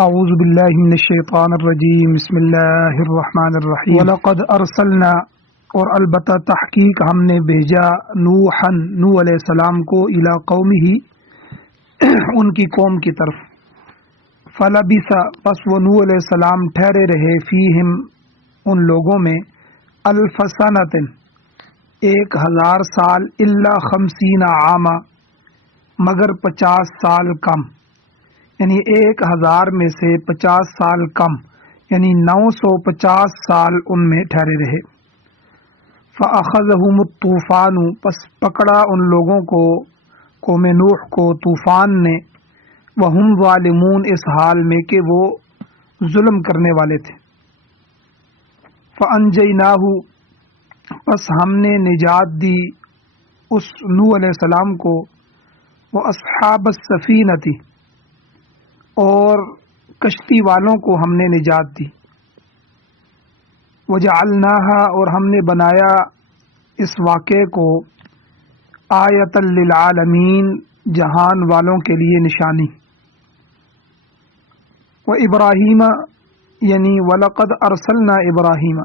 اعوذ باللہ من الشیطان الرجیم بسم اللہ الرحمن الرحیم وَلَقَدْ أَرْسَلْنَا اور البتہ تحقیق ہم نے بھیجا نوح علیہ السلام کو الی قومہ ان کی قوم کی طرف فلبث پس وہ نوح علیہ السلام ٹھہرے رہے فیہم ان لوگوں میں الف سنۃ 1000 سال الا 50 عاما مگر 50 سال کم، یعنی 1000 میں سے 50 سال کم، یعنی 950 سال ان میں ٹھہرے رہے۔ فَأَخَذَهُمُ الطُّوفَانُ پس پکڑا ان لوگوں کو قوم نوح کو طوفان نے، وَهُمْ ظَالِمُونَ اس حال میں کہ وہ ظلم کرنے والے تھے۔ فَأَنْجَيْنَاهُ پس ہم نے نجات دی اس نوح علیہ السلام کو، وَأَصْحَابَ السَّفِينَةِ اور کشتی والوں کو ہم نے نجات دی، وَجَعَلْنَاهَا اور ہم نے بنایا اس واقعے کو آیۃ للعالمین جہان والوں کے لیے نشانی۔ وَإِبْرَاهِيمَ یعنی وَلَقَدْ أَرْسَلْنَا إِبْرَاهِيمَ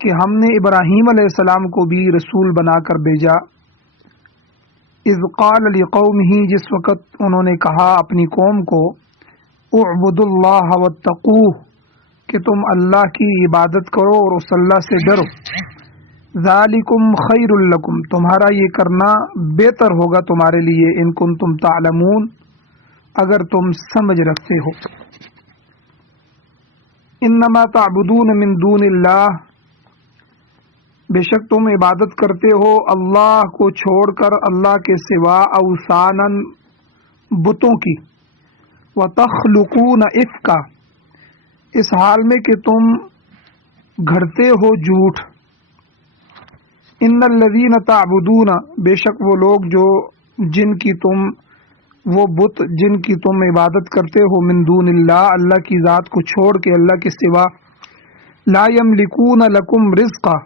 کہ ہم نے ابراہیم علیہ السلام کو بھی رسول بنا کر بھیجا، اذ قال لقومہ جس وقت انہوں نے کہا اپنی قوم کو، اعبدوا اللہ واتقوہ کہ تم اللہ کی عبادت کرو اور اس اللہ سے ڈرو، ذالکم خیر لکم تمہارا یہ کرنا بہتر ہوگا تمہارے لیے، ان کنتم تعلمون اگر تم سمجھ رکھتے ہو۔ انما تعبدون من دون اللہ بے شک تم عبادت کرتے ہو اللہ کو چھوڑ کر اللہ کے سوا، اوثاناً بتوں کی، وَتَخْلُقُونَ إِفْكًا اس حال میں کہ تم گھڑتے ہو جھوٹ، ان الذین تعبدون بے شک وہ لوگ جو جن کی تم وہ بت جن کی تم عبادت کرتے ہو، من دون اللہ اللہ کی ذات کو چھوڑ کے اللہ کے سوا، لا یملکون لکم رزقا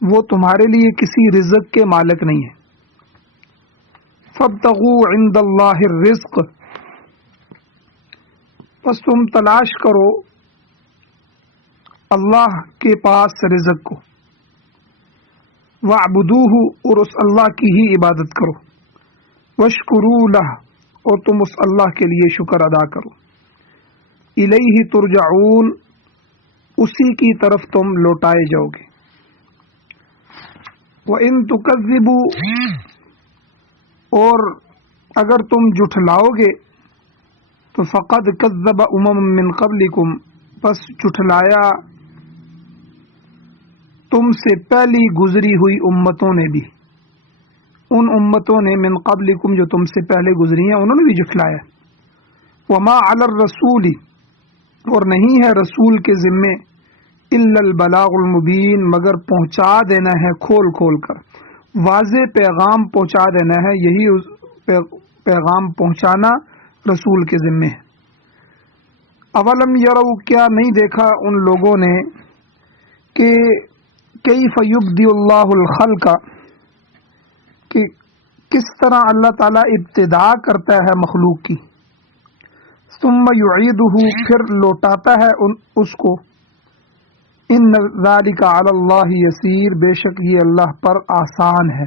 وہ تمہارے لیے کسی رزق کے مالک نہیں ہے۔ فابتغوا عند اللہ الرزق پس تم تلاش کرو اللہ کے پاس رزق کو، وَاعْبُدُوهُ اور اس اللہ کی ہی عبادت کرو، وَاشْكُرُوا لَهُ اور تم اس اللہ کے لیے شکر ادا کرو، اِلَيْهِ تُرْجَعُونَ اسی کی طرف تم لوٹائے جاؤ گے۔ وَإِن تُكَذِّبُوا اور اگر تم جھٹلاؤ گے تو فقد کذب من قبلکم پس جھٹلایا تم سے پہلی گزری ہوئی امتوں نے بھی، ان امتوں نے من قبلکم جو تم سے پہلے گزری ہیں انہوں نے بھی جھٹلایا۔ وما علی الرسول اور نہیں ہے رسول کے ذمے الا البلاغ المبین مگر پہنچا دینا ہے کھول کھول کر، واضح پیغام پہنچا دینا ہے، یہی پیغام پہنچانا رسول کے ذمے ہے۔ اولم یروا کیا نہیں دیکھا ان لوگوں نے کہ کیف یبدی اللہ الخلق کہ کس طرح اللہ تعالیٰ ابتدا کرتا ہے مخلوق کی، ثم یعیدہ پھر لوٹاتا ہے اس کو، ان ذالک علی اللہ یسیر بے شک یہ اللہ پر آسان ہے۔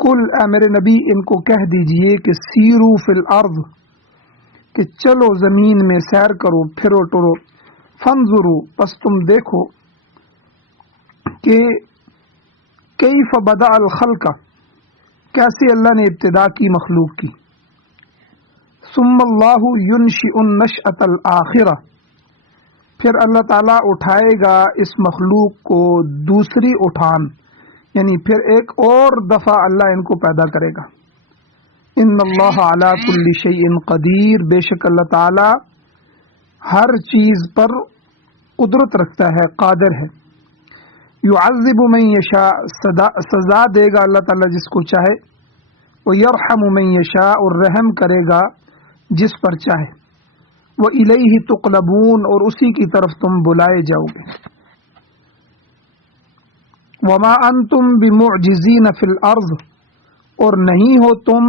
قل اے میرے نبی ان کو کہہ دیجئے کہ سیرو فی الارض کہ چلو زمین میں سیر کرو پھرو ٹرو، فانظروا پس تم دیکھو کہ کیف بدأ الخلق کیسے اللہ نے ابتدا کی مخلوق کی، ثم اللہ ینشئ النشأۃ الآخرہ پھر اللہ تعالیٰ اٹھائے گا اس مخلوق کو دوسری اٹھان، یعنی پھر ایک اور دفعہ اللہ ان کو پیدا کرے گا۔ ان اللہ علی کل شیء قدیر بے شک اللہ تعالیٰ ہر چیز پر قدرت رکھتا ہے، قادر ہے۔ یعذب من یشاء سزا دے گا اللہ تعالیٰ جس کو چاہے، ویرحم من یشاء اور رحم کرے گا جس پر چاہے، وَإِلَيْهِ تُقْلَبُونَ اور اسی کی طرف تم بلائے جاؤ گے۔ وَمَا أَنْتُمْ بِمُعْجِزِينَ فِي الْأَرْضِ اور نہیں ہو تم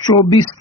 24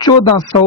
1400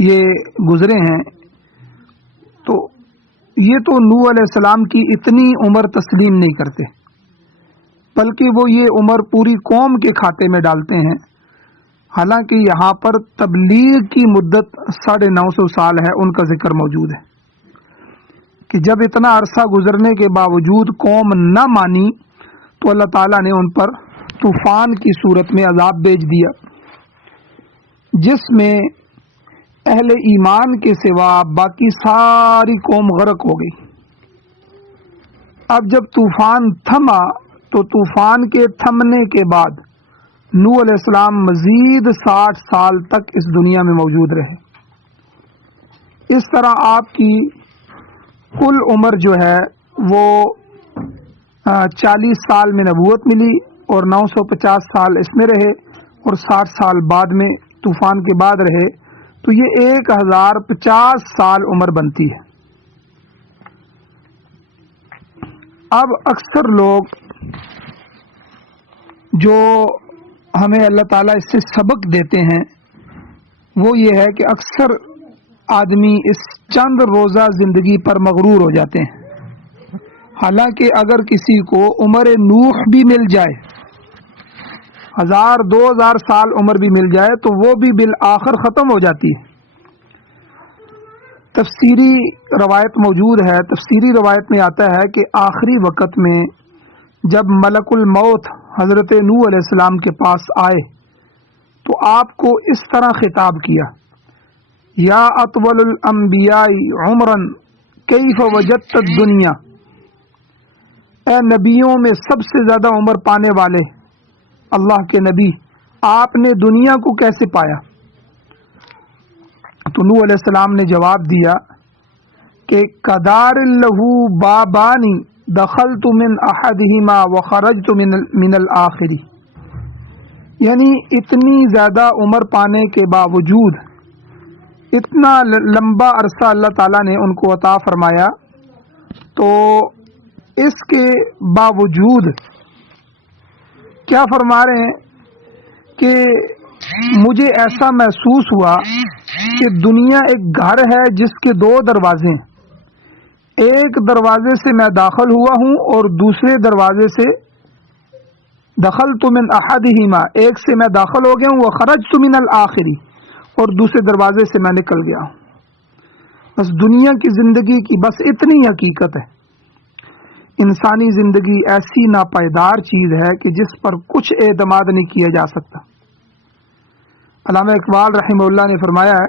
یہ گزرے ہیں، تو یہ تو نوح علیہ السلام کی اتنی عمر تسلیم نہیں کرتے، بلکہ وہ یہ عمر پوری قوم کے کھاتے میں ڈالتے ہیں، حالانکہ یہاں پر تبلیغ کی مدت 950 سال ہے، ان کا ذکر موجود ہے کہ جب اتنا عرصہ گزرنے کے باوجود قوم نہ مانی تو اللہ تعالیٰ نے ان پر طوفان کی صورت میں عذاب بھیج دیا، جس میں اہل ایمان کے سوا باقی ساری قوم غرق ہو گئی۔ اب جب طوفان تھما تو طوفان کے تھمنے کے بعد نوح علیہ السلام مزید 60 سال تک اس دنیا میں موجود رہے۔ اس طرح آپ کی کل عمر جو ہے وہ 40 سال میں نبوت ملی اور 950 سال اس میں رہے اور 60 سال بعد میں طوفان کے بعد رہے، تو یہ 1050 سال عمر بنتی ہے۔ اب اکثر لوگ جو ہمیں اللہ تعالیٰ اس سے سبق دیتے ہیں وہ یہ ہے کہ اکثر آدمی اس چند روزہ زندگی پر مغرور ہو جاتے ہیں، حالانکہ اگر کسی کو عمر نوح بھی مل جائے، 1000-2000 سال عمر بھی مل جائے تو وہ بھی بالآخر ختم ہو جاتی ہے۔ تفسیری روایت موجود ہے، تفسیری روایت میں آتا ہے کہ آخری وقت میں جب ملک الموت حضرت نوح علیہ السلام کے پاس آئے تو آپ کو اس طرح خطاب کیا: یا اطول الانبیاء عمرا کیف وجدت الدنیا، اے نبیوں میں سب سے زیادہ عمر پانے والے اللہ کے نبی، آپ نے دنیا کو کیسے پایا؟ تو نوح علیہ السلام نے جواب دیا کہ قدار لہ بابانی دخلت من احدہما وخرجت من الآخری، یعنی اتنی زیادہ عمر پانے کے باوجود اتنا لمبا عرصہ اللہ تعالیٰ نے ان کو عطا فرمایا، تو اس کے باوجود کیا فرما رہے ہیں کہ مجھے ایسا محسوس ہوا کہ دنیا ایک گھر ہے جس کے 2 دروازے ہیں، ایک دروازے سے میں داخل ہوا ہوں اور دوسرے دروازے سے دخلت من احدہما، ایک سے میں داخل ہو گیا ہوں، وخرجت من الآخری، اور دوسرے دروازے سے میں نکل گیا ہوں۔ بس دنیا کی زندگی کی بس اتنی حقیقت ہے۔ انسانی زندگی ایسی ناپائیدار چیز ہے کہ جس پر کچھ اعتماد نہیں کیا جا سکتا۔ علامہ اقبال رحمہ اللہ نے فرمایا ہے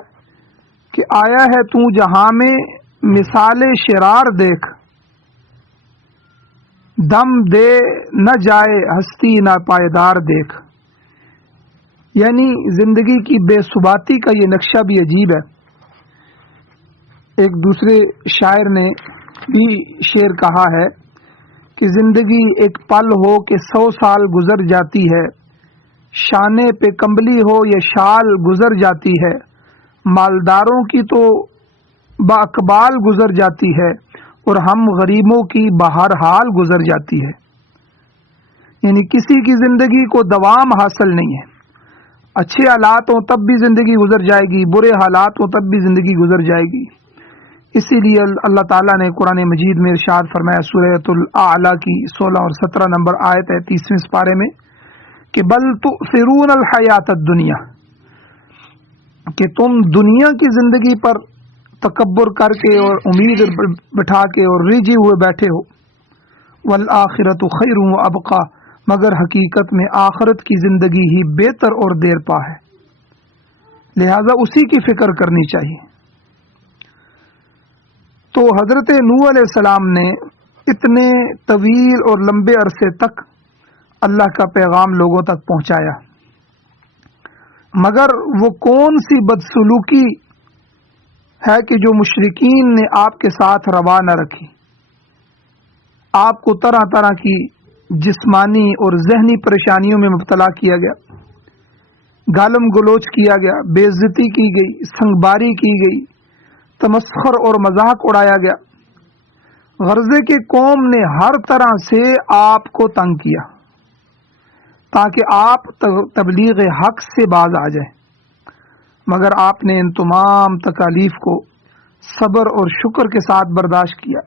کہ آیا ہے تو جہاں میں مثال شرار دیکھ، دم دے نہ جائے ہستی ناپائیدار دیکھ، یعنی زندگی کی بے ثباتی کا یہ نقشہ بھی عجیب ہے۔ ایک دوسرے شاعر نے بھی شعر کہا ہے کہ زندگی ایک پل ہو کہ 100 سال گزر جاتی ہے، شانے پہ کمبلی ہو یا شال گزر جاتی ہے، مالداروں کی تو باقبال گزر جاتی ہے اور ہم غریبوں کی بہرحال گزر جاتی ہے۔ یعنی کسی کی زندگی کو دوام حاصل نہیں ہے، اچھے حالات ہوں تب بھی زندگی گزر جائے گی، برے حالات ہوں تب بھی زندگی گزر جائے گی۔ اسی لیے اللہ تعالیٰ نے قرآن مجید میں ارشاد فرمایا سورۃ الاعلیٰ کی 16 اور 17 نمبر آیت ہے 30ویں سپارے میں کہ بل تؤثرون الحیات الدنیا، کہ تم دنیا کی زندگی پر تکبر کر کے اور امید بٹھا کے اور ریجھے ہوئے بیٹھے ہو، والآخرۃ خیر وابقی، مگر حقیقت میں آخرت کی زندگی ہی بہتر اور دیر پا ہے، لہذا اسی کی فکر کرنی چاہیے۔ تو حضرت نوح علیہ السلام نے اتنے طویل اور لمبے عرصے تک اللہ کا پیغام لوگوں تک پہنچایا، مگر وہ کون سی بدسلوکی ہے کہ جو مشرکین نے آپ کے ساتھ روا نہ رکھی، آپ کو طرح طرح کی جسمانی اور ذہنی پریشانیوں میں مبتلا کیا گیا، گالم گلوچ کیا گیا، بے عزتی کی گئی، سنگباری کی گئی، تمسخر اور مذاق اڑایا گیا، غرضے کہ قوم نے ہر طرح سے آپ کو تنگ کیا تاکہ آپ تبلیغ حق سے باز آ جائیں۔ مگر آپ نے ان تمام تکالیف کو صبر اور شکر کے ساتھ برداشت کیا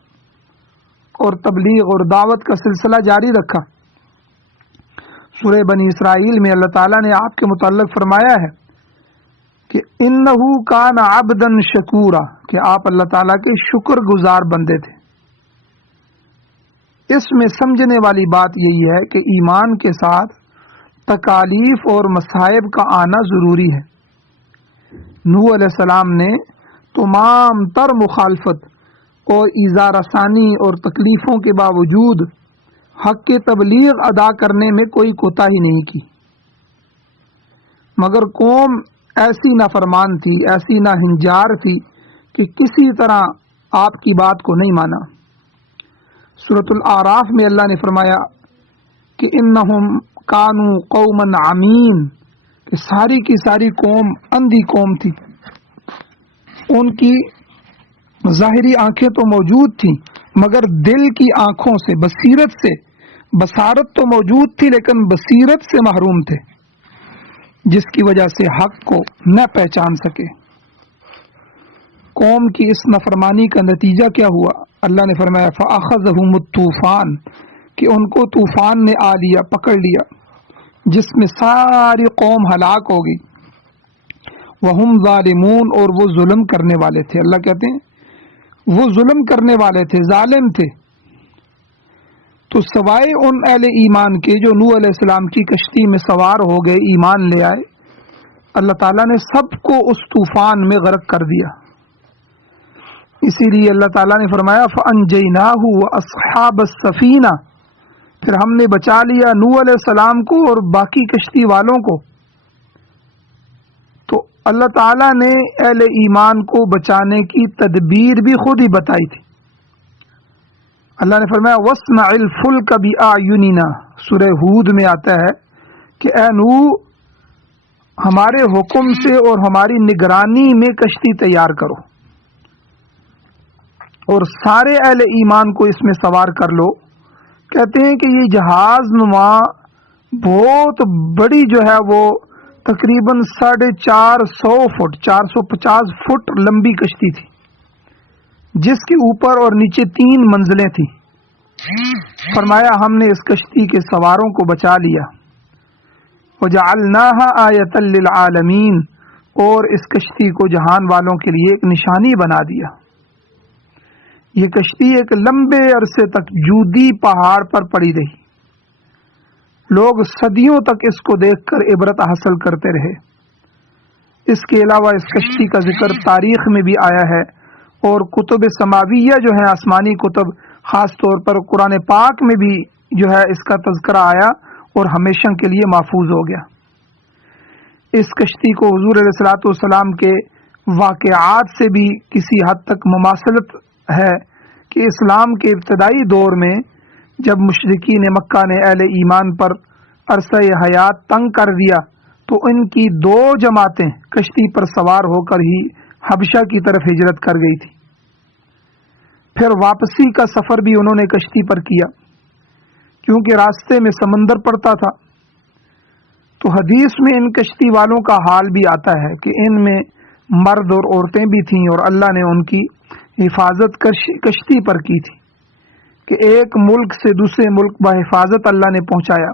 اور تبلیغ اور دعوت کا سلسلہ جاری رکھا۔ سورہ بنی اسرائیل میں اللہ تعالیٰ نے آپ کے متعلق فرمایا ہے کہ انہو کان عبدا شکورا، کہ آپ اللہ تعالیٰ کے شکر گزار بندے تھے۔ اس میں سمجھنے والی بات یہی ہے کہ ایمان کے ساتھ تکالیف اور مصائب کا آنا ضروری ہے۔ نوح علیہ السلام نے تمام تر مخالفت اور ایذا رسانی اور تکلیفوں کے باوجود حق کی تبلیغ ادا کرنے میں کوئی کوتاہی نہیں کی، مگر قوم ایسی نافرمان تھی، ایسی ناہنجار تھی کہ کسی طرح آپ کی بات کو نہیں مانا۔ سورۃ الاعراف میں اللہ نے فرمایا کہ انہم کانوا قوما عمین، کہ ساری کی ساری قوم اندھی قوم تھی۔ ان کی ظاہری آنکھیں تو موجود تھیں مگر دل کی آنکھوں سے، بصارت تو موجود تھی لیکن بصیرت سے محروم تھے، جس کی وجہ سے حق کو نہ پہچان سکے۔ قوم کی اس نافرمانی کا نتیجہ کیا ہوا؟ اللہ نے فرمایا فَأَخَذَهُمُ الطوفان، کہ ان کو طوفان نے آ لیا، پکڑ لیا، جس میں ساری قوم ہلاک ہو گئی۔ وَهُمْ ظَالِمُونَ، اور وہ ظلم کرنے والے تھے۔ اللہ کہتے ہیں وہ ظلم کرنے والے تھے، ظالم تھے۔ تو سوائے ان اہل ایمان کے جو نوح علیہ السلام کی کشتی میں سوار ہو گئے، ایمان لے آئے، اللہ تعالیٰ نے سب کو اس طوفان میں غرق کر دیا۔ اسی لیے اللہ تعالیٰ نے فرمایا فَأَنْجَيْنَاهُ وَأَصْحَابَ السَّفِينَةِ، پھر ہم نے بچا لیا نوح علیہ السلام کو اور باقی کشتی والوں کو۔ تو اللہ تعالیٰ نے اہل ایمان کو بچانے کی تدبیر بھی خود ہی بتائی تھی۔ اللہ نے فرمایا وَاصْنَعِ الْفُلْكَ بِأَعْيُنِنَا، سورہ ہود میں آتا ہے کہ اے نوح، ہمارے حکم سے اور ہماری نگرانی میں کشتی تیار کرو اور سارے اہل ایمان کو اس میں سوار کر لو۔ کہتے ہیں کہ یہ جہاز نما بہت بڑی جو ہے وہ تقریباً 450 فٹ 450 فٹ لمبی کشتی تھی، جس کے اوپر اور نیچے 3 منزلیں تھیں۔ فرمایا ہم نے اس کشتی کے سواروں کو بچا لیا۔ وَجَعَلْنَاهَا آیَةً لِلْعَالَمِينَ، اور اس کشتی کو جہان والوں کے لیے ایک نشانی بنا دیا۔ یہ کشتی ایک لمبے عرصے تک جودی پہاڑ پر پڑی رہی، لوگ صدیوں تک اس کو دیکھ کر عبرت حاصل کرتے رہے۔ اس کے علاوہ اس کشتی کا ذکر تاریخ میں بھی آیا ہے، اور کتب سماویہ جو ہیں آسمانی کتب، خاص طور پر قرآن پاک میں بھی جو ہے اس کا تذکرہ آیا اور ہمیشہ کے لیے محفوظ ہو گیا۔ اس کشتی کو حضور علیہ الصلوۃ والسلام کے واقعات سے بھی کسی حد تک مماثلت ہے کہ اسلام کے ابتدائی دور میں جب مشرکین مکہ نے اہل ایمان پر عرصہ حیات تنگ کر دیا تو ان کی 2 جماعتیں کشتی پر سوار ہو کر ہی حبشہ کی طرف ہجرت کر گئی تھی۔ پھر واپسی کا سفر بھی انہوں نے کشتی پر کیا، کیونکہ راستے میں سمندر پڑتا تھا۔ تو حدیث میں ان کشتی والوں کا حال بھی آتا ہے کہ ان میں مرد اور عورتیں بھی تھیں، اور اللہ نے ان کی حفاظت کشتی پر کی تھی کہ ایک ملک سے دوسرے ملک بحفاظت اللہ نے پہنچایا،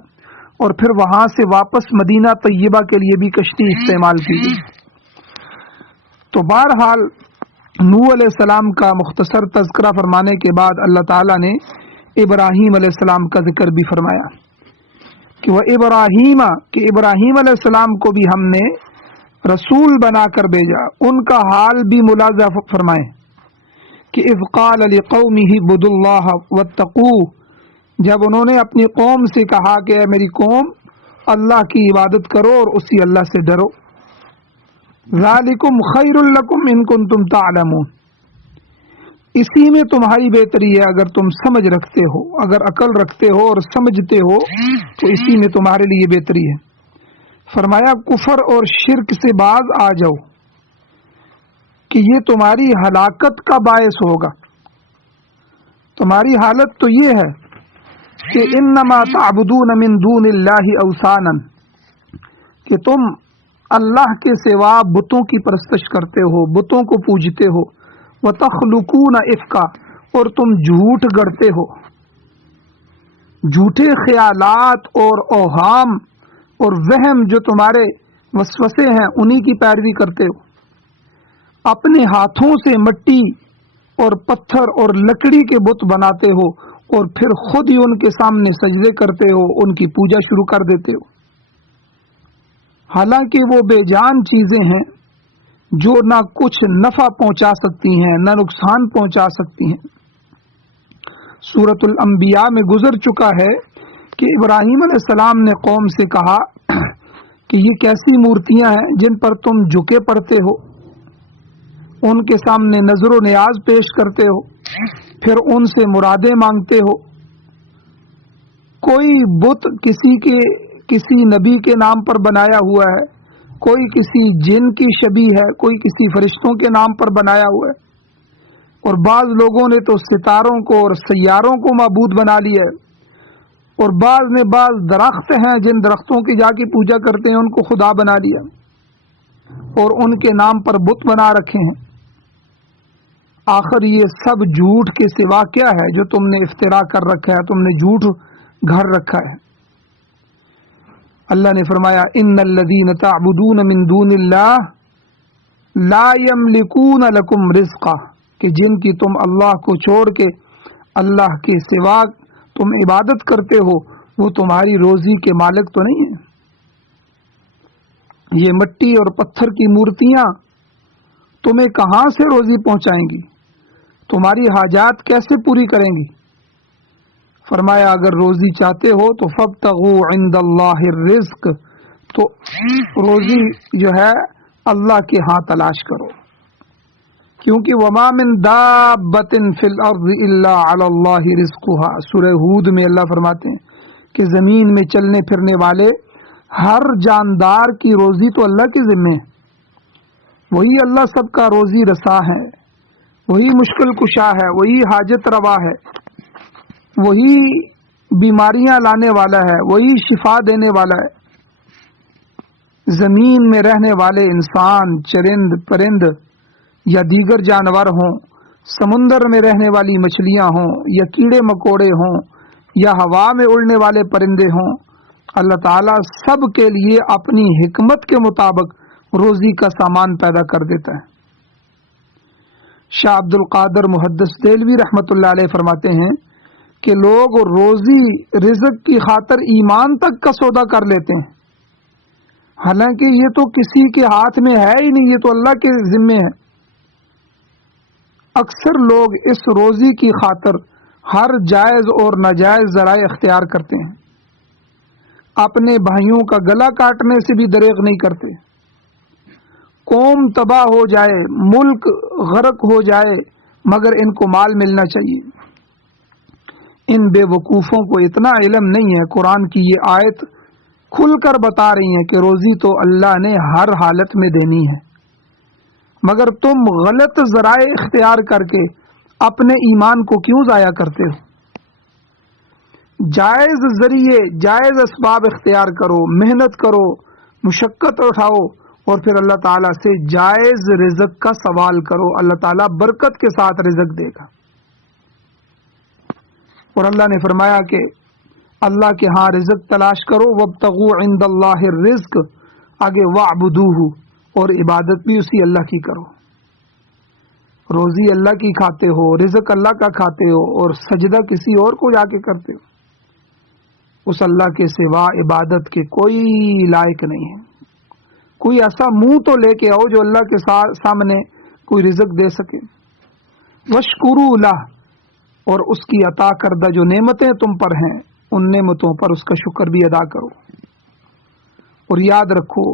اور پھر وہاں سے واپس مدینہ طیبہ کے لیے بھی کشتی استعمال کی گئی۔ تو بہرحال نوح علیہ السلام کا مختصر تذکرہ فرمانے کے بعد اللہ تعالیٰ نے ابراہیم علیہ السلام کا ذکر بھی فرمایا کہ وہ ابراہیم، کہ ابراہیم علیہ السلام کو بھی ہم نے رسول بنا کر بھیجا۔ ان کا حال بھی ملاحظہ فرمائیں کہ اذ قال لقومہ اعبدوا اللہ واتقوہ، جب انہوں نے اپنی قوم سے کہا کہ اے میری قوم، اللہ کی عبادت کرو اور اسی اللہ سے ڈرو۔ ذالکم خیر لکم ان کنتم تعلمون، اسی میں تمہاری بہتری ہے اگر تم سمجھ رکھتے ہو، اگر عقل رکھتے ہو اور سمجھتے ہو تو اسی میں تمہارے لیے بہتری ہے۔ فرمایا کفر اور شرک سے باز آ جاؤ کہ یہ تمہاری ہلاکت کا باعث ہوگا۔ تمہاری حالت تو یہ ہے کہ انما تعبدون من دون اللہ اوثانا، کہ تم اللہ کے سوا بتوں کی پرستش کرتے ہو، بتوں کو پوجتے ہو، وَتَخْلُقُونَ إِفْكًا، اور تم جھوٹ گڑتے ہو، جھوٹے خیالات اور اوہام اور وہم جو تمہارے وسوسے ہیں انہی کی پیروی کرتے ہو، اپنے ہاتھوں سے مٹی اور پتھر اور لکڑی کے بت بناتے ہو اور پھر خود ہی ان کے سامنے سجدے کرتے ہو، ان کی پوجا شروع کر دیتے ہو، حالانکہ وہ بے جان چیزیں ہیں جو نہ کچھ نفع پہنچا سکتی ہیں نہ نقصان پہنچا سکتی ہیں۔ سورۃ الانبیاء میں گزر چکا ہے کہ ابراہیم علیہ السلام نے قوم سے کہا کہ یہ کیسی مورتیاں ہیں جن پر تم جھکے پڑتے ہو، ان کے سامنے نظر و نیاز پیش کرتے ہو، پھر ان سے مرادیں مانگتے ہو۔ کوئی بت کسی نبی کے نام پر بنایا ہوا ہے، کوئی کسی جن کی شبیہ ہے، کوئی کسی فرشتوں کے نام پر بنایا ہوا ہے، اور بعض لوگوں نے تو ستاروں کو اور سیاروں کو معبود بنا لیا ہے، اور بعض نے بعض درخت ہیں جن درختوں کی جا کے پوجا کرتے ہیں ان کو خدا بنا لیا اور ان کے نام پر بت بنا رکھے ہیں۔ آخر یہ سب جھوٹ کے سوا کیا ہے جو تم نے افترا کر رکھا ہے، تم نے جھوٹ گھر رکھا ہے۔ اللہ نے فرمایا ان الذین تعبدون من دون اللہ لا یملکون لکم رزقا، کہ جن کی تم اللہ کو چھوڑ کے اللہ کے سوا تم عبادت کرتے ہو وہ تمہاری روزی کے مالک تو نہیں ہیں۔ یہ مٹی اور پتھر کی مورتیاں تمہیں کہاں سے روزی پہنچائیں گی، تمہاری حاجات کیسے پوری کریں گی؟ فرمایا اگر روزی چاہتے ہو تو فابتغوا عند اللہ الرزق، تو روزی جو ہے اللہ کے ہاں تلاش کرو، کیونکہ وما من دابۃ فی الارض الا علی اللہ رزقها، سورہ ہود میں اللہ فرماتے ہیں کہ زمین میں چلنے پھرنے والے ہر جاندار کی روزی تو اللہ کے ذمے ہے، وہی اللہ سب کا روزی رسا ہے، وہی مشکل کشا ہے، وہی حاجت روا ہے، وہی بیماریاں لانے والا ہے، وہی شفا دینے والا ہے۔ زمین میں رہنے والے انسان، چرند پرند یا دیگر جانور ہوں، سمندر میں رہنے والی مچھلیاں ہوں یا کیڑے مکوڑے ہوں یا ہوا میں اڑنے والے پرندے ہوں، اللہ تعالیٰ سب کے لیے اپنی حکمت کے مطابق روزی کا سامان پیدا کر دیتا ہے۔ شاہ عبد القادر محدث دہلوی رحمۃ اللہ علیہ فرماتے ہیں کہ لوگ روزی رزق کی خاطر ایمان تک کا سودا کر لیتے ہیں، حالانکہ یہ تو کسی کے ہاتھ میں ہے ہی نہیں، یہ تو اللہ کے ذمے ہے۔ اکثر لوگ اس روزی کی خاطر ہر جائز اور ناجائز ذرائع اختیار کرتے ہیں، اپنے بھائیوں کا گلا کاٹنے سے بھی دریغ نہیں کرتے، قوم تباہ ہو جائے، ملک غرق ہو جائے، مگر ان کو مال ملنا چاہیے۔ ان بے وقوفوں کو اتنا علم نہیں ہے، قرآن کی یہ آیت کھل کر بتا رہی ہیں کہ روزی تو اللہ نے ہر حالت میں دینی ہے، مگر تم غلط ذرائع اختیار کر کے اپنے ایمان کو کیوں ضائع کرتے ہو؟ جائز ذریعے، جائز اسباب اختیار کرو، محنت کرو، مشقت اٹھاؤ، اور پھر اللہ تعالیٰ سے جائز رزق کا سوال کرو، اللہ تعالیٰ برکت کے ساتھ رزق دے گا۔ اور اللہ نے فرمایا کہ اللہ کے ہاں رزق تلاش کرو، وابتغوا عند اللہ الرزق، آگے واعبدوہ، اور عبادت بھی اسی اللہ کی کرو۔ روزی اللہ کی کھاتے ہو، رزق اللہ کا کھاتے ہو، اور سجدہ کسی اور کو جا کے کرتے ہو، اس اللہ کے سوا عبادت کے کوئی لائق نہیں ہے۔ کوئی ایسا منہ تو لے کے آؤ جو اللہ کے سامنے کوئی رزق دے سکے۔ واشکروا لہ، اور اس کی عطا کردہ جو نعمتیں تم پر ہیں ان نعمتوں پر اس کا شکر بھی ادا کرو، اور یاد رکھو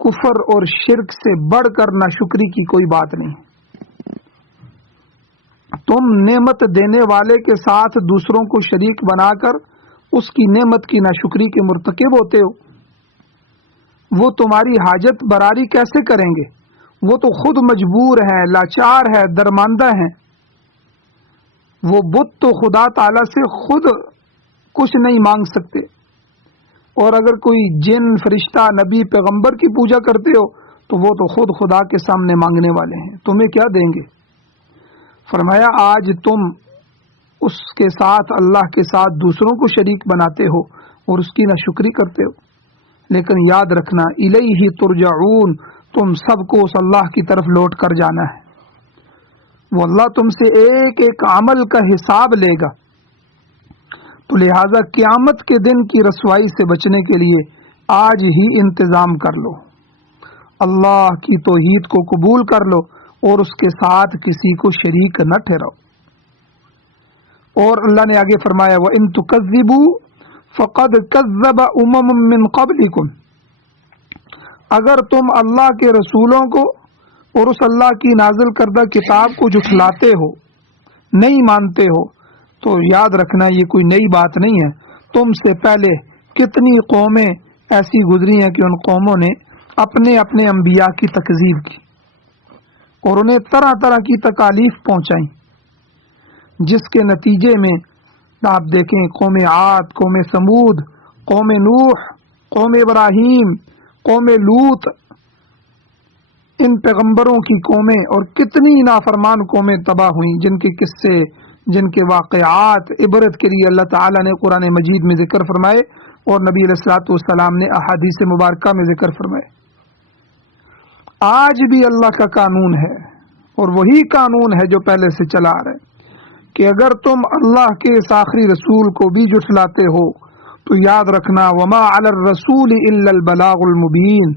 کفر اور شرک سے بڑھ کر ناشکری کی کوئی بات نہیں۔ تم نعمت دینے والے کے ساتھ دوسروں کو شریک بنا کر اس کی نعمت کی ناشکری کے مرتکب ہوتے ہو۔ وہ تمہاری حاجت براری کیسے کریں گے؟ وہ تو خود مجبور ہیں، لاچار ہے، درماندہ ہیں۔ وہ بت تو خدا تعالی سے خود کچھ نہیں مانگ سکتے، اور اگر کوئی جن، فرشتہ، نبی، پیغمبر کی پوجا کرتے ہو تو وہ تو خود خدا کے سامنے مانگنے والے ہیں، تمہیں کیا دیں گے؟ فرمایا آج تم اس کے ساتھ، اللہ کے ساتھ دوسروں کو شریک بناتے ہو اور اس کی ناشکری کرتے ہو، لیکن یاد رکھنا الیہ ترجعون، تم سب کو اس اللہ کی طرف لوٹ کر جانا ہے۔ وہ اللہ تم سے ایک ایک عمل کا حساب لے گا، تو لہذا قیامت کے دن کی رسوائی سے بچنے کے لیے آج ہی انتظام کر لو، اللہ کی توحید کو قبول کر لو اور اس کے ساتھ کسی کو شریک نہ ٹھہراؤ۔ اور اللہ نے آگے فرمایا وَإِن تُكَذِّبُوا فَقَدْ كَذَّبَ أُمَمٌ مِّن قَبْلِكُمْ، اگر تم اللہ کے رسولوں کو اور اس اللہ کی نازل کردہ کتاب کو جھٹلاتے ہو، نہیں مانتے ہو، تو یاد رکھنا یہ کوئی نئی بات نہیں ہے، تم سے پہلے کتنی قومیں ایسی گزری ہیں کہ ان قوموں نے اپنے اپنے انبیاء کی تکذیب کی اور انہیں طرح طرح کی تکالیف پہنچائیں، جس کے نتیجے میں آپ دیکھیں قوم عاد، قوم سمود، قوم نوح، قوم ابراہیم، قوم لوط، ان پیغمبروں کی قومیں اور کتنی نافرمان قومیں تباہ ہوئیں، جن کے قصے، جن کے واقعات عبرت کے لیے اللہ تعالیٰ نے قرآن مجید میں ذکر فرمائے اور نبی علیہ الصلوۃ والسلام نے احادیث مبارکہ میں ذکر فرمائے۔ آج بھی اللہ کا قانون ہے اور وہی قانون ہے جو پہلے سے چلا آ رہا ہے کہ اگر تم اللہ کے اس آخری رسول کو بھی جھٹلاتے ہو تو یاد رکھنا وما علی الرسول الا البلاغ المبین،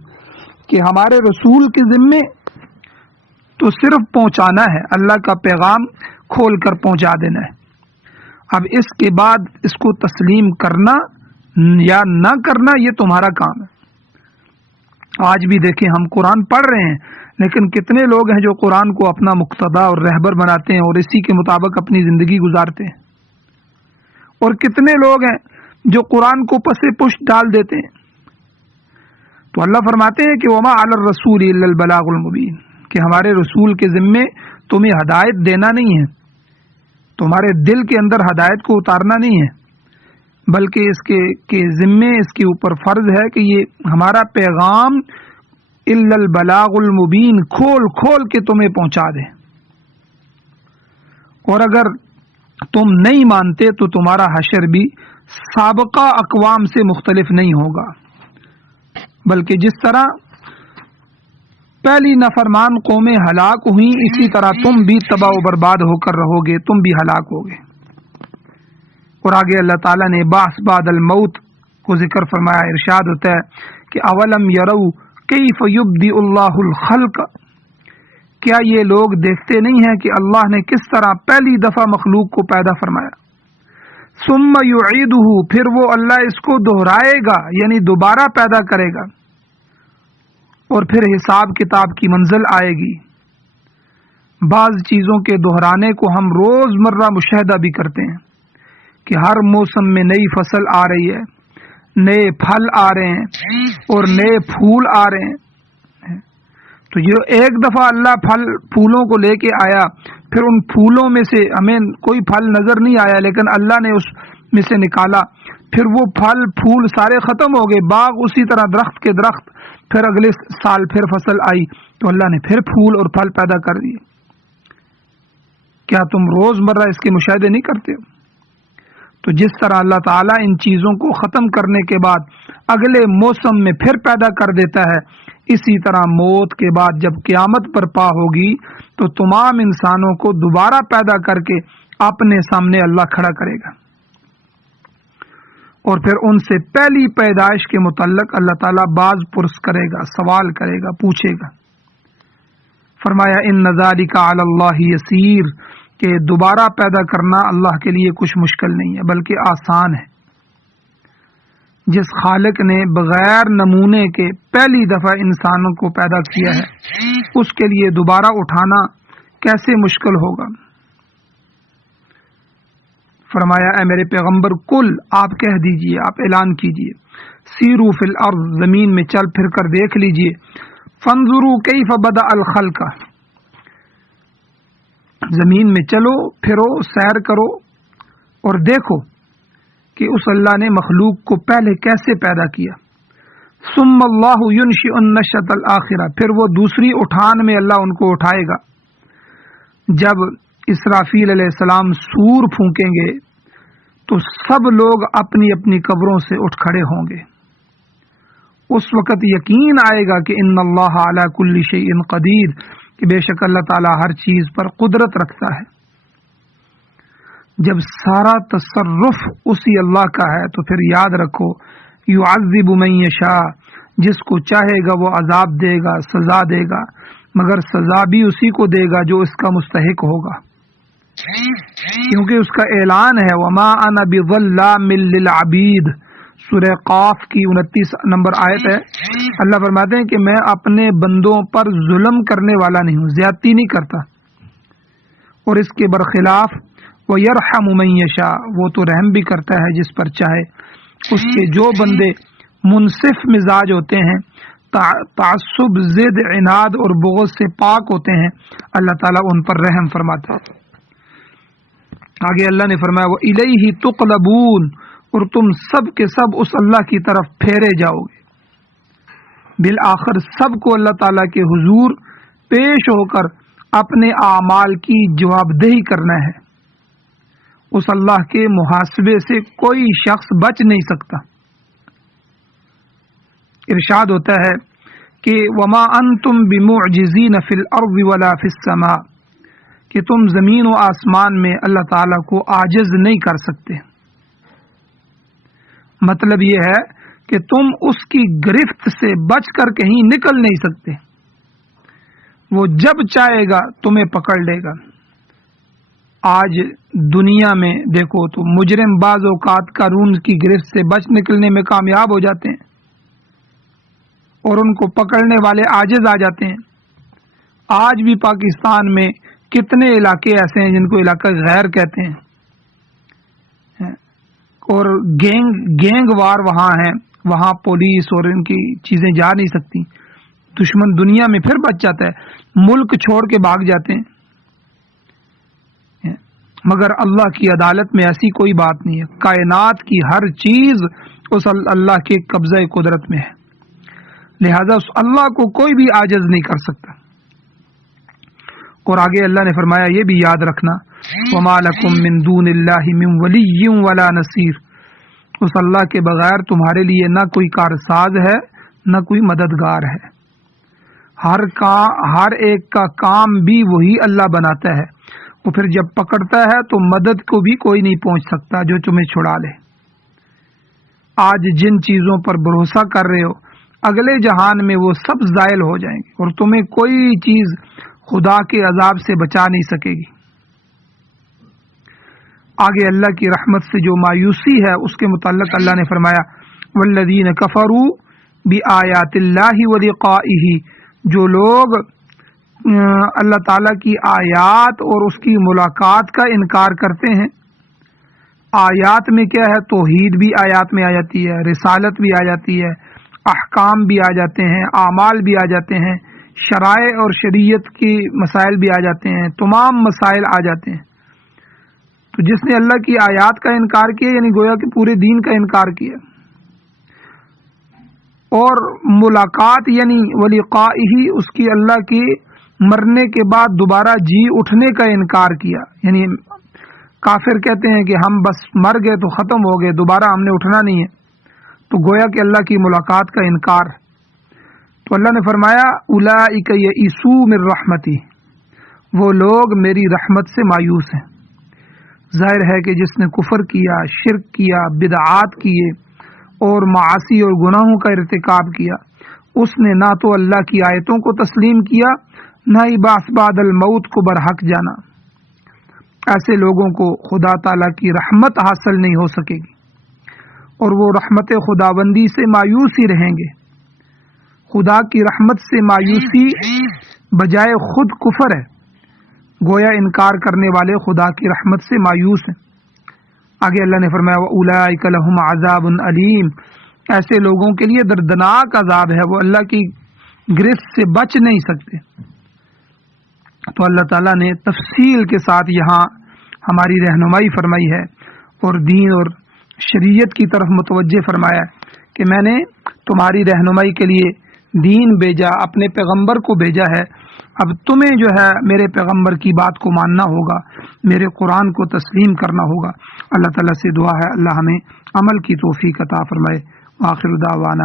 کہ ہمارے رسول کے ذمے تو صرف پہنچانا ہے، اللہ کا پیغام کھول کر پہنچا دینا ہے۔ اب اس کے بعد اس کو تسلیم کرنا یا نہ کرنا یہ تمہارا کام ہے۔ آج بھی دیکھیں ہم قرآن پڑھ رہے ہیں، لیکن کتنے لوگ ہیں جو قرآن کو اپنا مقتدا اور رہبر بناتے ہیں اور اسی کے مطابق اپنی زندگی گزارتے ہیں، اور کتنے لوگ ہیں جو قرآن کو پس پشت ڈال دیتے ہیں۔ تو اللہ فرماتے ہیں کہ وما علی الرسول الا البلاغ المبین، کہ ہمارے رسول کے ذمے تمہیں ہدایت دینا نہیں ہے، تمہارے دل کے اندر ہدایت کو اتارنا نہیں ہے، بلکہ اس کے ذمے، اس کے اوپر فرض ہے کہ یہ ہمارا پیغام الا البلاغ المبین کھول کھول کے تمہیں پہنچا دے، اور اگر تم نہیں مانتے تو تمہارا حشر بھی سابقہ اقوام سے مختلف نہیں ہوگا، بلکہ جس طرح پہلی نافرمان قومیں ہلاک ہوئیں اسی طرح تم بھی تباہ و برباد ہو کر رہو گے، تم بھی ہلاک ہوگے۔ اور آگے اللہ تعالیٰ نے بعث بعد الموت کو ذکر فرمایا، ارشاد ہوتا ہے کہ اولم یروا کیف یبدئ اللہ الخلق، کیا یہ لوگ دیکھتے نہیں ہیں کہ اللہ نے کس طرح پہلی دفعہ مخلوق کو پیدا فرمایا، ثم یعیدہ، پھر وہ اللہ اس کو دہرائے گا یعنی دوبارہ پیدا کرے گا، اور پھر حساب کتاب کی منزل آئے گی۔ بعض چیزوں کے دہرانے کو ہم روز مرہ مشاہدہ بھی کرتے ہیں کہ ہر موسم میں نئی فصل آ رہی ہے، نئے پھل آ رہے ہیں اور نئے پھول آ رہے ہیں۔ تو یہ ایک دفعہ اللہ پھولوں کو لے کے آیا، پھر ان پھولوں میں سے ہمیں کوئی پھل نظر نہیں آیا، لیکن اللہ نے اس میں سے نکالا، پھر وہ پھل پھول سارے ختم ہو گئے، باغ اسی طرح درخت کے درخت، پھر اگلے سال پھر فصل آئی تو اللہ نے پھر پھول اور پھل پیدا کر دیے۔ کیا تم روز مرہ اس کے مشاہدے نہیں کرتے ہو؟ تو جس طرح اللہ تعالیٰ ان چیزوں کو ختم کرنے کے بعد اگلے موسم میں پھر پیدا کر دیتا ہے، اسی طرح موت کے بعد جب قیامت برپا ہوگی تو تمام انسانوں کو دوبارہ پیدا کر کے اپنے سامنے اللہ کھڑا کرے گا، اور پھر ان سے پہلی پیدائش کے متعلق اللہ تعالیٰ باز پرس کرے گا، سوال کرے گا، پوچھے گا۔ فرمایا ان ذالک علی اللہ یسیر، کہ دوبارہ پیدا کرنا اللہ کے لیے کچھ مشکل نہیں ہے بلکہ آسان ہے۔ جس خالق نے بغیر نمونے کے پہلی دفعہ انسانوں کو پیدا کیا ہے، اس کے لیے دوبارہ اٹھانا کیسے مشکل ہوگا۔ فرمایا اے میرے پیغمبر کل، آپ کہہ دیجئے، آپ اعلان کیجئے، سیرو فی الارض، زمین میں چل پھر کر دیکھ لیجئے، فانظروا کیف بدأ الخلق، زمین میں چلو پھرو، سیر کرو اور دیکھو کہ اس اللہ نے مخلوق کو پہلے کیسے پیدا کیا. ثم اللہ ینشئ النشأۃ الآخرہ، پھر وہ دوسری اٹھان میں اللہ ان کو اٹھائے گا. جب اسرافیل علیہ السلام سور پھونکیں گے تو سب لوگ اپنی اپنی قبروں سے اٹھ کھڑے ہوں گے. اس وقت یقین آئے گا کہ ان اللہ علی کل شیء قدیر، کہ بے شک اللہ تعالیٰ ہر چیز پر قدرت رکھتا ہے. جب سارا تصرف اسی اللہ کا ہے تو پھر یاد رکھو یعذب من یشاء، جس کو چاہے گا وہ عذاب دے گا، سزا دے گا، مگر سزا بھی اسی کو دے گا جو اس کا مستحق ہوگا، کیونکہ اس کا اعلان ہے وما انا بظلام للعبید. سورہ قاف کی 29 نمبر آیت ہے. اللہ فرماتے ہیں کہ میں اپنے بندوں پر ظلم کرنے والا نہیں ہوں، زیادتی نہیں کرتا. اور اس کے برخلاف وَيَرْحَمُ مَن يَشَاءُ، وہ تو رحم بھی کرتا ہے جس پر چاہے. اس کے جو بندے منصف مزاج ہوتے ہیں، تعصب، ضد، عناد اور بغض سے پاک ہوتے ہیں، اللہ تعالیٰ ان پر رحم فرماتا ہے. آگے اللہ نے فرمایا وَإِلَيْهِ تُقْلَبُونَ، اور تم سب کے سب اس اللہ کی طرف پھیرے جاؤ گے. بالآخر سب کو اللہ تعالیٰ کے حضور پیش ہو کر اپنے اعمال کی جواب دہی کرنا ہے. اس اللہ کے محاسبے سے کوئی شخص بچ نہیں سکتا. ارشاد ہوتا ہے کہ وما انتم بمعجزین فی الارض ولا فی السماء، کہ تم زمین و آسمان میں اللہ تعالیٰ کو عاجز نہیں کر سکتے. مطلب یہ ہے کہ تم اس کی گرفت سے بچ کر کہیں نکل نہیں سکتے. وہ جب چاہے گا تمہیں پکڑ لے گا. آج دنیا میں دیکھو تو مجرم بعض اوقات قانون کی گرفت سے بچ نکلنے میں کامیاب ہو جاتے ہیں اور ان کو پکڑنے والے عاجز آ جاتے ہیں. آج بھی پاکستان میں کتنے علاقے ایسے ہیں جن کو علاقہ غیر کہتے ہیں، اور گینگ وار وہاں ہیں، وہاں پولیس اور ان کی چیزیں جا نہیں سکتی. دشمن دنیا میں پھر بچ جاتا ہے، ملک چھوڑ کے بھاگ جاتے ہیں. مگر اللہ کی عدالت میں ایسی کوئی بات نہیں ہے. کائنات کی ہر چیز اس اللہ کے قبضہ قدرت میں ہے، لہذا اس اللہ کو کوئی بھی عاجز نہیں کر سکتا. اور آگے اللہ نے فرمایا یہ بھی یاد رکھنا وما لکم من دون اللہ من ولی ولا نصیر، اس اللہ کے بغیر تمہارے لیے نہ کوئی کارساز ہے نہ کوئی مددگار ہے. ہر ایک کا کام بھی وہی اللہ بناتا ہے، وہ پھر جب پکڑتا ہے تو مدد کو بھی کوئی نہیں پہنچ سکتا جو تمہیں چھڑا لے. آج جن چیزوں پر بھروسہ کر رہے ہو اگلے جہان میں وہ سب زائل ہو جائیں گے اور تمہیں کوئی چیز خدا کے عذاب سے بچا نہیں سکے گی. آگے اللہ کی رحمت سے جو مایوسی ہے اس کے متعلق اللہ نے فرمایا والذین کفروا بآیات اللہ ولقائہ، جو لوگ اللہ تعالیٰ کی آیات اور اس کی ملاقات کا انکار کرتے ہیں. آیات میں کیا ہے؟ توحید بھی آیات میں آ جاتی ہے، رسالت بھی آ جاتی ہے، احکام بھی آ جاتے ہیں، اعمال بھی آ جاتے ہیں، شرائع اور شریعت کی مسائل بھی آ جاتے ہیں، تمام مسائل آ جاتے ہیں. تو جس نے اللہ کی آیات کا انکار کیا یعنی گویا کہ پورے دین کا انکار کیا، اور ملاقات یعنی ولقائہ، اس کی اللہ کی مرنے کے بعد دوبارہ جی اٹھنے کا انکار کیا. یعنی کافر کہتے ہیں کہ ہم بس مر گئے تو ختم ہو گئے، دوبارہ ہم نے اٹھنا نہیں ہے، تو گویا کہ اللہ کی ملاقات کا انکار. تو اللہ نے فرمایا اولئک یئسوا من رحمتی، وہ لوگ میری رحمت سے مایوس ہیں. ظاہر ہے کہ جس نے کفر کیا، شرک کیا، بدعات کیے اور معاصی اور گناہوں کا ارتکاب کیا، اس نے نہ تو اللہ کی آیتوں کو تسلیم کیا نہ ہی بعث بعد الموت کو برحق جانا. ایسے لوگوں کو خدا تعالیٰ کی رحمت حاصل نہیں ہو سکے گی اور وہ رحمت خداوندی سے مایوس ہی رہیں گے. خدا کی رحمت سے مایوسی بجائے خود کفر ہے، گویا انکار کرنے والے خدا کی رحمت سے مایوس ہیں. آگے اللہ نے فرمایا وَأُولَئِكَ لَهُمْ عَذَابٌ أَلِيمٌ، ایسے لوگوں کے لیے دردناک عذاب ہے، وہ اللہ کی گرفت سے بچ نہیں سکتے. تو اللہ تعالیٰ نے تفصیل کے ساتھ یہاں ہماری رہنمائی فرمائی ہے اور دین اور شریعت کی طرف متوجہ فرمایا کہ میں نے تمہاری رہنمائی کے لیے دین بھیجا، اپنے پیغمبر کو بھیجا ہے، اب تمہیں جو ہے میرے پیغمبر کی بات کو ماننا ہوگا، میرے قرآن کو تسلیم کرنا ہوگا۔ اللہ تعالیٰ سے دعا ہے اللہ ہمیں عمل کی توفیق عطا فرمائے۔ آخر دعوانا